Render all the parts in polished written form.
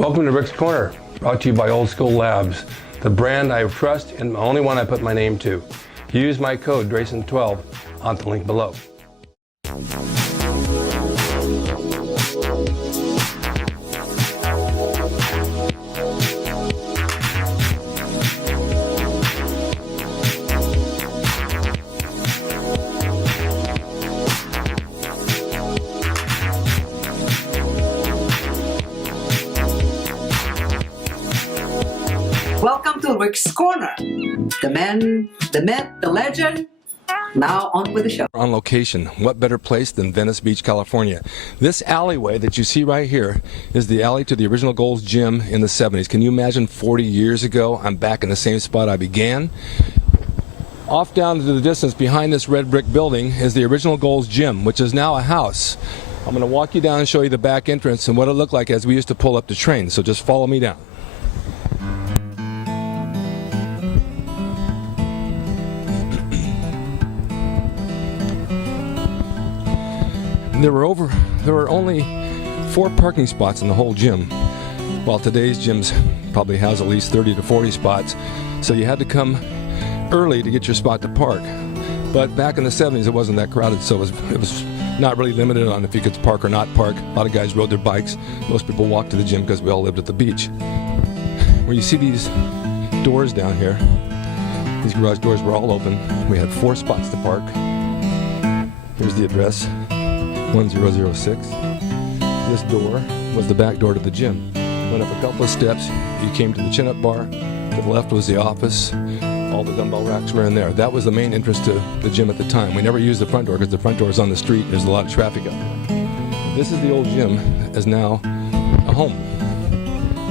Welcome to Rick's Corner, brought to you by Old School Labs, the brand I trust and the only one I put my name to. Use my code DRAYSON12 on the link below. Welcome to Rick's Corner. The man, the myth, the legend. Now on with the show. On location, what better place than Venice Beach, California? This alleyway that you see right here is the alley to the original Gold's Gym in the 70s. Can you imagine 40 years ago, I'm back in the same spot I began? Off down to the distance behind this red brick building is the original Gold's Gym, which is now a house. I'm going to walk you down and show you the back entrance and what it looked like as we used to pull up the train. So just follow me down. There were only 4 parking spots in the whole gym, while today's gyms probably has at least 30 to 40 spots. So you had to come early to get your spot to park. But back in the 70s, it wasn't that crowded, so it was not really limited on if you could park or not park. A lot of guys rode their bikes. Most people walked to the gym because we all lived at the beach. Where you see these doors down here, these garage doors were all open. We had 4 spots to park. Here's the address. 1006. This door was the back door to the gym. Went up a couple of steps, you came to the chin-up bar. To the left was the office. All the dumbbell racks were in there. That was the main entrance to the gym at the time. We never used the front door because the front door is on the street. There's a lot of traffic up there. This is the old gym, as now a home.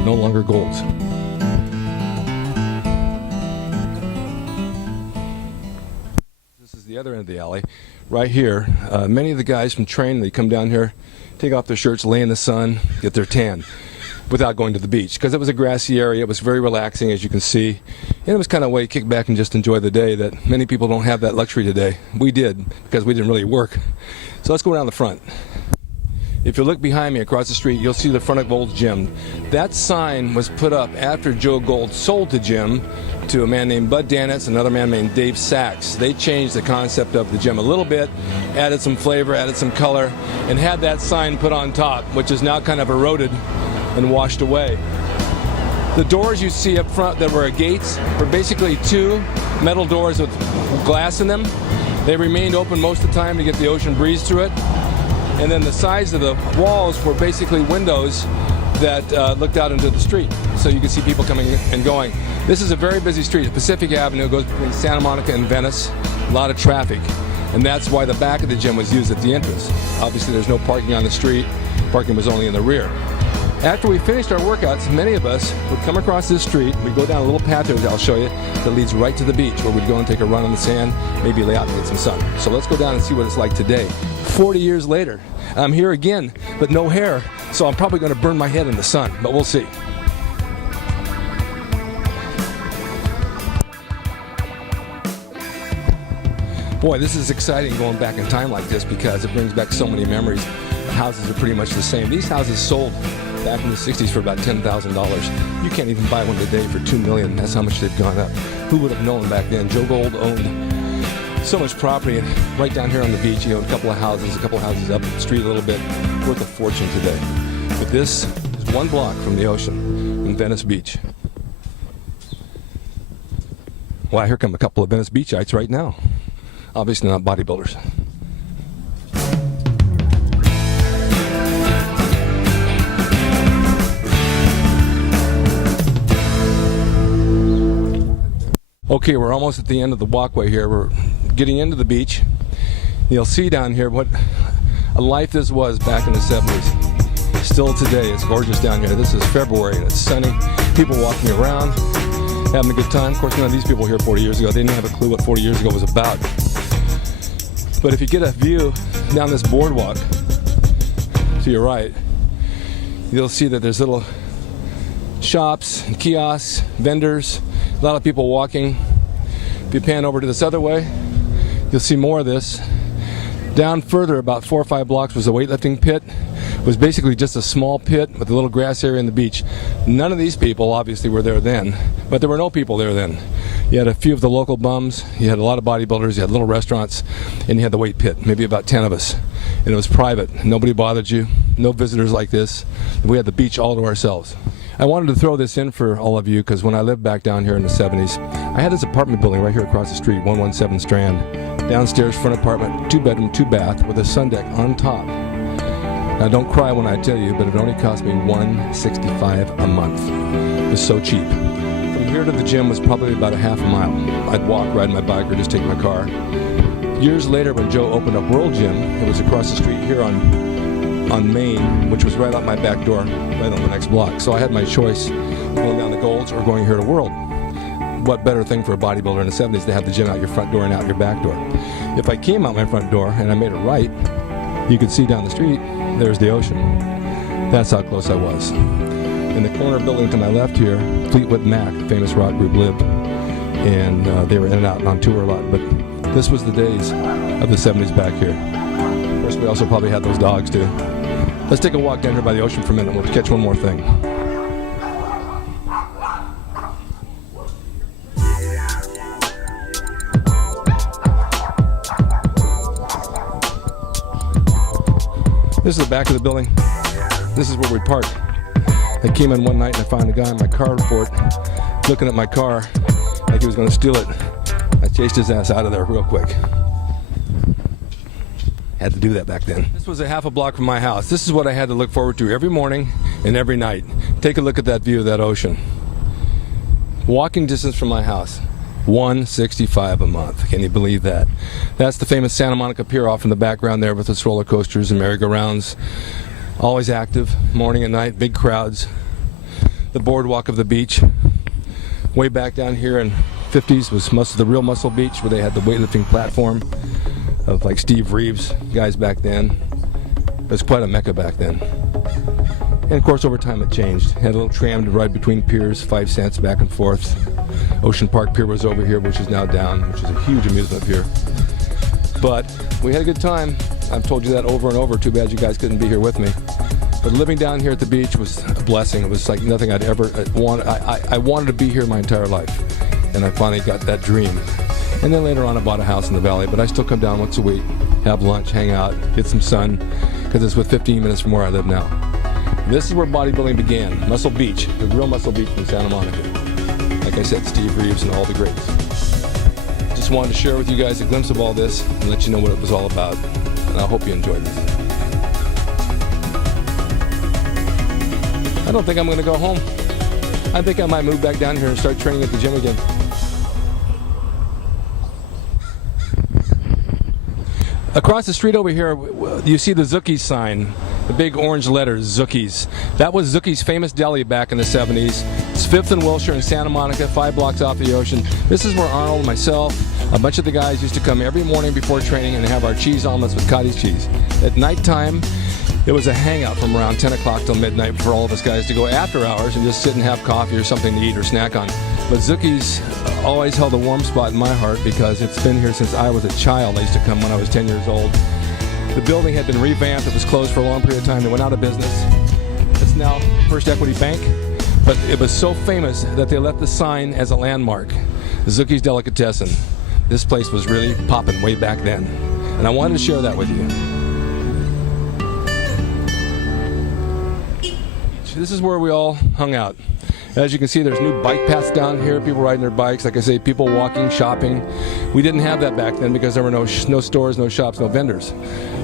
No longer Gold's. This is the other end of the alley. Right here, many of the guys from train, they come down here, take off their shirts, lay in the sun, get their tan without going to the beach. Because it was a grassy area, it was very relaxing, as you can see. And it was kind of a way to kick back and just enjoy the day that many people don't have that luxury today. We did, because we didn't really work. So let's go around the front. If you look behind me across the street, you'll see the front of Gold's Gym. That sign was put up after Joe Gold sold the gym to a man named Bud Danitz and another man named Dave Sachs. They changed the concept of the gym a little bit, added some flavor, added some color, and had that sign put on top, which is now kind of eroded and washed away. The doors you see up front that were gates were basically 2 metal doors with glass in them. They remained open most of the time to get the ocean breeze through it. And then the sides of the walls were basically windows that looked out into the street, so you could see people coming and going. This is a very busy street. Pacific Avenue goes between Santa Monica and Venice. A lot of traffic, and that's why the back of the gym was used at the entrance. Obviously, there's no parking on the street. Parking was only in the rear. After we finished our workouts, many of us would come across this street. We'd go down a little path there, I'll show you, that leads right to the beach, where we'd go and take a run on the sand, maybe lay out and get some sun. So let's go down and see what it's like today. 40 years later, I'm here again, but no hair, so I'm probably going to burn my head in the sun, but we'll see. Boy, this is exciting going back in time like this because it brings back so many memories. The houses are pretty much the same. These houses sold back in the 60s for about $10,000. You can't even buy one today for $2 million. That's how much they've gone up. Who would have known back then? Joe Gold owned so much property, and right down here on the beach, he owned a couple of houses up the street a little bit, worth a fortune today. But this is 1 block from the ocean in Venice Beach. Well, here come a couple of Venice Beachites right now. Obviously not bodybuilders. Okay, we're almost at the end of the walkway here. We're getting into the beach. You'll see down here what a life this was back in the 70s. Still today, it's gorgeous down here. This is February and it's sunny. People walking around, having a good time. Of course, none of these people here 40 years ago, they didn't have a clue what 40 years ago was about. But if you get a view down this boardwalk to your right, you'll see that there's little shops, and kiosks, vendors, a lot of people walking. If you pan over to this other way, you'll see more of this. Down further, about 4 or 5 blocks, was a weightlifting pit was basically just a small pit with a little grass area in the beach. None of these people obviously were there then, but there were no people there then. You had a few of the local bums, you had a lot of bodybuilders, you had little restaurants, and you had the weight pit, maybe about 10 of us. And it was private. Nobody bothered you, no visitors like this. We had the beach all to ourselves. I wanted to throw this in for all of you because when I lived back down here in the 70s, I had this apartment building right here across the street, 117 Strand. Downstairs, front apartment, 2-bedroom, 2-bath with a sun deck on top. Now don't cry when I tell you, but it only cost me $165 a month. It was so cheap. From here to the gym was probably about a half a mile. I'd walk, ride my bike, or just take my car. Years later, when Joe opened up World Gym, it was across the street here on Main, which was right out my back door, right on the next block. So I had my choice going down the Golds or going here to World. What better thing for a bodybuilder in the 70s to have the gym out your front door and out your back door? If I came out my front door and I made a right, you could see down the street, there's the ocean. That's how close I was. In the corner building to my left here, Fleetwood Mac, the famous rock group, lived. And they were in and out and on tour a lot. But this was the days of the 70s back here. Of course, we also probably had those dogs too. Let's take a walk down here by the ocean for a minute. We'll catch one more thing. This is the back of the building. This is where we park. I came in one night and I found a guy in my carport looking at my car like he was going to steal it. I chased his ass out of there real quick. Had to do that back then. This was a half a block from my house. This is what I had to look forward to every morning and every night. Take a look at that view of that ocean. Walking distance from my house, $165 a month. Can you believe that? That's the famous Santa Monica Pier off in the background there with its roller coasters and merry-go-rounds. Always active, morning and night, big crowds. The boardwalk of the beach. Way back down here in 50s was the real Muscle Beach where they had the weightlifting platform of like Steve Reeves, guys back then. It was quite a mecca back then. And of course over time it changed. Had a little tram to ride between piers, 5 cents back and forth. Ocean Park Pier was over here, which is now down, which is a huge amusement pier. But we had a good time. I've told you that over and over. Too bad you guys couldn't be here with me. But living down here at the beach was a blessing. It was like nothing I'd ever wanted. I wanted to be here my entire life. And I finally got that dream. And then later on I bought a house in the valley, but I still come down once a week, have lunch, hang out, get some sun, because it's with 15 minutes from where I live now. This is where bodybuilding began, Muscle Beach, the real Muscle Beach in Santa Monica. Like I said, Steve Reeves and all the greats. Just wanted to share with you guys a glimpse of all this and let you know what it was all about. And I hope you enjoyed this. I don't think I'm going to go home. I think I might move back down here and start training at the gym again. Across the street over here, you see the Zucky sign, the big orange letters, Zucky's. That was Zucky's famous deli back in the 70s. It's 5th and Wilshire in Santa Monica, 5 blocks off the ocean. This is where Arnold, myself, a bunch of the guys used to come every morning before training and have our cheese omelets with cottage cheese. At nighttime, it was a hangout from around 10 o'clock till midnight for all of us guys to go after hours and just sit and have coffee or something to eat or snack on. But Zucky's always held a warm spot in my heart because it's been here since I was a child. I used to come when I was 10 years old. The building had been revamped. It was closed for a long period of time. They went out of business. It's now First Equity Bank. But it was so famous that they left the sign as a landmark. Zucky's Delicatessen. This place was really popping way back then. And I wanted to share that with you. This is where we all hung out. As you can see, there's new bike paths down here, people riding their bikes, like I say, people walking, shopping. We didn't have that back then because there were no stores, no shops, no vendors.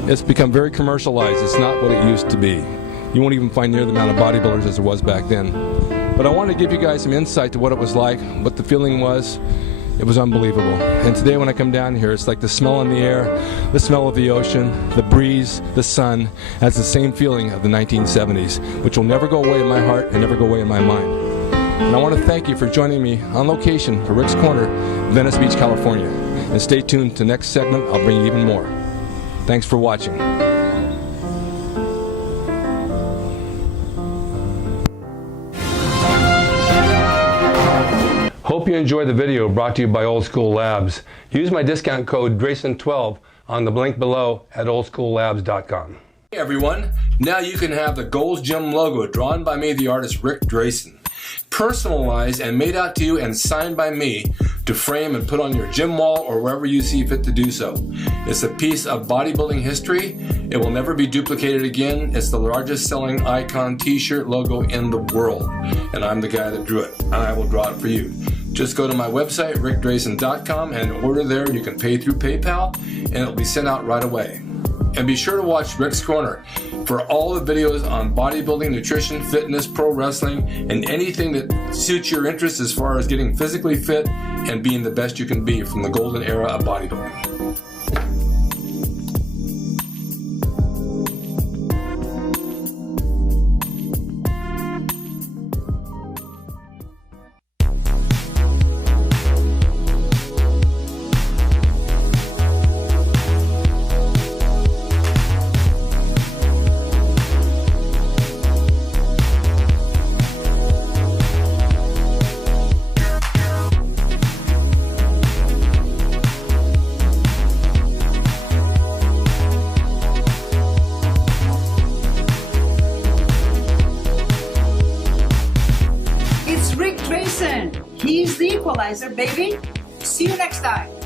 It's become very commercialized. It's not what it used to be. You won't even find near the amount of bodybuilders as there was back then. But I wanted to give you guys some insight to what it was like, what the feeling was. It was unbelievable. And today when I come down here, it's like the smell in the air, the smell of the ocean, the breeze, the sun, has the same feeling of the 1970s, which will never go away in my heart and never go away in my mind. And I want to thank you for joining me on location for Rick's Corner, Venice Beach, California. And stay tuned to the next segment. I'll bring you even more. Thanks for watching. Hope you enjoyed the video brought to you by Old School Labs. Use my discount code Grayson12 on the link below at oldschoollabs.com. Hey everyone, now you can have the Gold's Gym logo drawn by me, the artist Rick Drayson, personalized and made out to you and signed by me to frame and put on your gym wall or wherever you see fit to do so. It's a piece of bodybuilding history. It will never be duplicated again. It's the largest selling icon t-shirt logo in the world, and I'm the guy that drew it, and I will draw it for you. Just go to my website, rickdrayson.com, and order there. You can pay through PayPal, and it'll be sent out right away. And be sure to watch Rick's Corner for all the videos on bodybuilding, nutrition, fitness, pro wrestling, and anything that suits your interest as far as getting physically fit and being the best you can be from the golden era of bodybuilding. He's the equalizer, baby. See you next time.